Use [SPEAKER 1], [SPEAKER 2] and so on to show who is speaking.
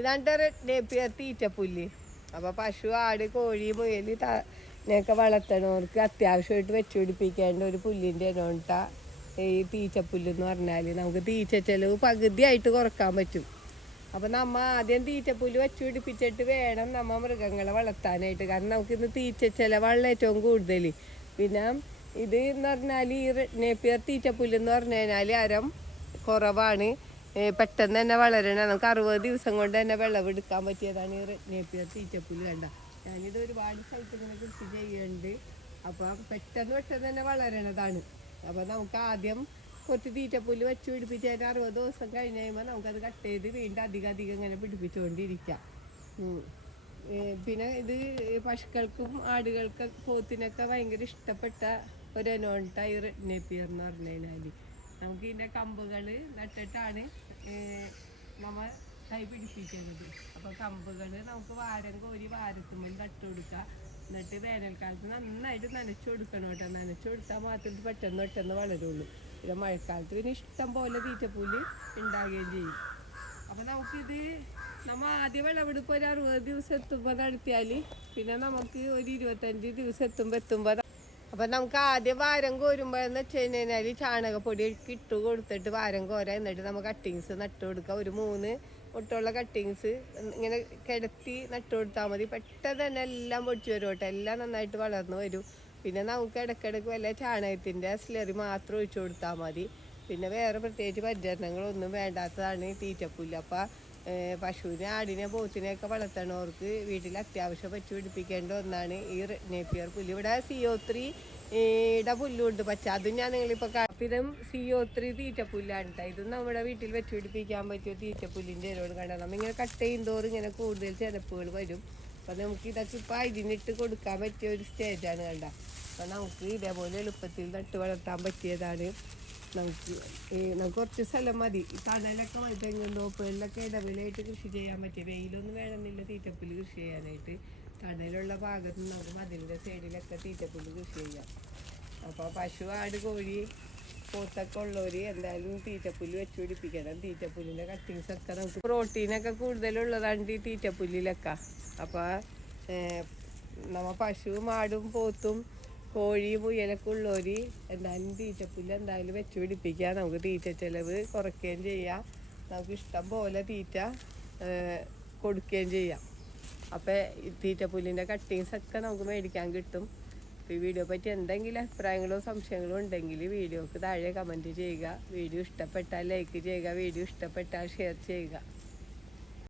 [SPEAKER 1] ഇതാണ്ട് നേപ്പിയർ തീറ്റപ്പുല്ല്. അപ്പോൾ പശു ആട് കോഴി മുയൽ ൊക്കെ വളർത്തണവർക്ക് അത്യാവശ്യമായിട്ട് വെച്ചുപിടിപ്പിക്കേണ്ട ഒരു പുല്ലിന്റെ ഇനോണ്ട ഈ തീറ്റപ്പുല്ലെന്ന് പറഞ്ഞാൽ നമുക്ക് തീറ്റ ചെലവ് പകുതിയായിട്ട് കുറയ്ക്കാൻ പറ്റും. അപ്പോൾ നമ്മൾ ആദ്യം തീറ്റപ്പുല്ല് വെച്ച് പിടിപ്പിച്ചിട്ട് വേണം നമ്മൾ മൃഗങ്ങളെ വളർത്താനായിട്ട്. കാരണം നമുക്കിന്ന് തീറ്റ ചിലവാണല്ലോ ഏറ്റവും കൂടുതൽ പിന്നെ ഇത് എന്ന് പറഞ്ഞാൽ ഈ നേപ്പിയർ തീറ്റപ്പുല്ലെന്ന് പറഞ്ഞു കഴിഞ്ഞാൽ അരം കുറവാണ്. പെട്ടെന്ന് തന്നെ വളരണ. നമുക്ക് അറുപത് ദിവസം കൊണ്ട് തന്നെ വിളവെടുക്കാൻ പറ്റിയതാണ് ഈ നേപ്പിയർ തീറ്റപ്പുല്ല് കണ്ട. ഞാനിത് ഒരുപാട് ഇങ്ങനെ കൃഷി ചെയ്യുന്നുണ്ട് അപ്പം പെട്ടെന്ന് പെട്ടെന്ന് തന്നെ വളരണതാണ്. അപ്പം നമുക്ക് ആദ്യം കുറച്ച് തീറ്റപ്പുല്ല് വെച്ച് പിടിപ്പിച്ച് അതിന് അറുപത് ദിവസം കഴിഞ്ഞ് കഴിയുമ്പോൾ നമുക്കത് കട്ട് ചെയ്ത് വീണ്ടും അധികം അധികം ഇങ്ങനെ പിടിപ്പിച്ചുകൊണ്ടിരിക്കാം പിന്നെ ഇത് പശുക്കൾക്കും ആടുകൾക്കും പോത്തിനൊക്കെ ഭയങ്കര ഇഷ്ടപ്പെട്ട ഒരു എനോണ്ട ഈ റെഡ് നേപ്പിയർ എന്ന് പറഞ്ഞു കഴിഞ്ഞാൽ നമുക്ക് ഇതിന്റെ കമ്പുകൾ നട്ടിട്ടാണ് നമ്മൾ നമ്മ തൈ പിടിപ്പിക്കുന്നത്. അപ്പോൾ കമ്പുകൾ നമുക്ക് വാരം കോരി വാരത്തുമ്പോൾ നട്ട് കൊടുക്കുക എന്നിട്ട് വേനൽക്കാലത്ത് നന്നായിട്ട് നനച്ചു കൊടുക്കണം കേട്ടോ. നനച്ചു കൊടുത്താൽ മാത്രമേ പെട്ടെന്ന് പെട്ടെന്ന് വളരുള്ളൂ. പിന്നെ മഴക്കാലത്ത് പിന്നെ ഇഷ്ടം പോലെ തീറ്റപ്പൂൽ ഉണ്ടാകുകയും ചെയ്യും. അപ്പൊ നമുക്കിത് നമ്മ ആദ്യം വിളവെടുപ്പ് ഒരു അറുപത് ദിവസം എത്തുമ്പോൾ നടത്തിയാൽ പിന്നെ നമുക്ക് ഒരു ഇരുപത്തഞ്ച് ദിവസം എത്തുമ്പോൾ എത്തുമ്പോൾ അപ്പൊ നമുക്ക് ആദ്യം വാരം കോരുമ്പോഴെന്ന് വെച്ച് കഴിഞ്ഞാൽ ചാണകപ്പൊടി ഇട്ട് കൊടുത്തിട്ട് വാരം കോര. എന്നിട്ട് നമുക്ക് കട്ടിങ്സ് നട്ടു കൊടുക്കുക ഒരു മൂന്ന് ഒട്ടുള്ള കട്ടിങ്സ് ഇങ്ങനെ കിടത്തി നട്ടു കൊടുത്താൽ മതി. പെട്ടെന്ന് തന്നെ എല്ലാം പൊടിച്ചു വരും കേട്ടോ. എല്ലാം നന്നായിട്ട് വളർന്നു വരും. പിന്നെ നമുക്ക് ഇടയ്ക്കിടയ്ക്ക് വല്ല ചാണകത്തിന്റെ സ്ലറി മാത്രം ഒഴിച്ചു കൊടുത്താൽ മതി. പിന്നെ വേറെ പ്രത്യേകിച്ച് പരിചരണങ്ങളൊന്നും വേണ്ടാത്തതാണ് തീറ്റപ്പുല്ല്. അപ്പം പശുവിനെ ആടിനെ പോത്തിനെയൊക്കെ വളർത്തണവർക്ക് വീട്ടിൽ അത്യാവശ്യം വെച്ച് പിടിപ്പിക്കേണ്ട ഒന്നാണ് ഈ നെപ്പിയർ പുല്ല്. ഇവിടെ സി ഒ ത്രീ പുല്ലുണ്ട് പക്ഷേ അതും ഞാൻ നിങ്ങളിപ്പോൾ കാപ്പിതം സി ഒ ത്രീ തീറ്റപ്പുല്ലാണ് കേട്ടോ ഇതും നമ്മുടെ വീട്ടിൽ വെച്ച് പിടിപ്പിക്കാൻ പറ്റിയ തീറ്റപ്പുല്ലിന്റെ ഇരോട് കണ്ടാൽ നമ്മൾ ഇങ്ങനെ കട്ട് ചെയ്യും തോറും ഇങ്ങനെ കൂടുതൽ ചിലപ്പുകൾ വരും. അപ്പം നമുക്ക് ഇതൊക്കെ ഇപ്പോൾ അതിനിട്ട് കൊടുക്കാൻ പറ്റിയ ഒരു സ്റ്റേജാണ് കണ്ട അപ്പം നമുക്ക് ഇതേപോലെ എളുപ്പത്തിൽ നട്ട് വളർത്താൻ പറ്റിയതാണ്. നമുക്ക് നമുക്ക് കുറച്ച് സ്ഥലം മതി. തണലൊക്കെ മതി തെങ്ങും തോപ്പുകളിലൊക്കെ ഇടവിലായിട്ട് കൃഷി ചെയ്യാൻ പറ്റിയ വെയിലൊന്നും വേണമെന്നില്ല തീറ്റപ്പുല്ല് കൃഷി ചെയ്യാനായിട്ട്. തണലുള്ള ഭാഗത്ത് നമുക്ക് മതിലിന്റെ സൈഡിലൊക്കെ തീറ്റപ്പുല്ല് കൃഷി ചെയ്യാം. അപ്പോൾ പശു ആട് കോഴി പോത്തൊക്കെ ഉള്ളവർ എന്തായാലും തീറ്റപ്പുല്ല് വെച്ച് പിടിപ്പിക്കണം. തീറ്റപ്പുല്ലിന്റെ കട്ടിങ്സ് ഒക്കെ നമുക്ക് പ്രോട്ടീനൊക്കെ കൂടുതലുള്ളതാണ് ഈ തീറ്റപ്പുല്ലിലൊക്കെ. അപ്പോൾ നമ്മൾ പശുവും ആടും പോത്തും കോഴി മുയലൊക്കെ ഉള്ളവർ എന്തായാലും തീറ്റപ്പുല്ല് എന്തായാലും വെച്ച് പിടിപ്പിക്കാം നമുക്ക് തീറ്റ ചെലവ് കുറയ്ക്കുകയും ചെയ്യാം. നമുക്ക് ഇഷ്ടം പോലെ തീറ്റ കൊടുക്കുകയും ചെയ്യാം. അപ്പോൾ തീറ്റപ്പുല്ലിന്റെ കട്ടിങ്സ് ഒക്കെ നമുക്ക് മേടിക്കാൻ കിട്ടും. ഈ വീഡിയോ പറ്റി എന്തെങ്കിലും അഭിപ്രായങ്ങളോ സംശയങ്ങളോ ഉണ്ടെങ്കിൽ വീഡിയോക്ക് താഴെ കമന്റ് ചെയ്യുക. വീഡിയോ ഇഷ്ടപ്പെട്ടാൽ ലൈക്ക് ചെയ്യുക. വീഡിയോ ഇഷ്ടപ്പെട്ടാൽ ഷെയർ ചെയ്യുക.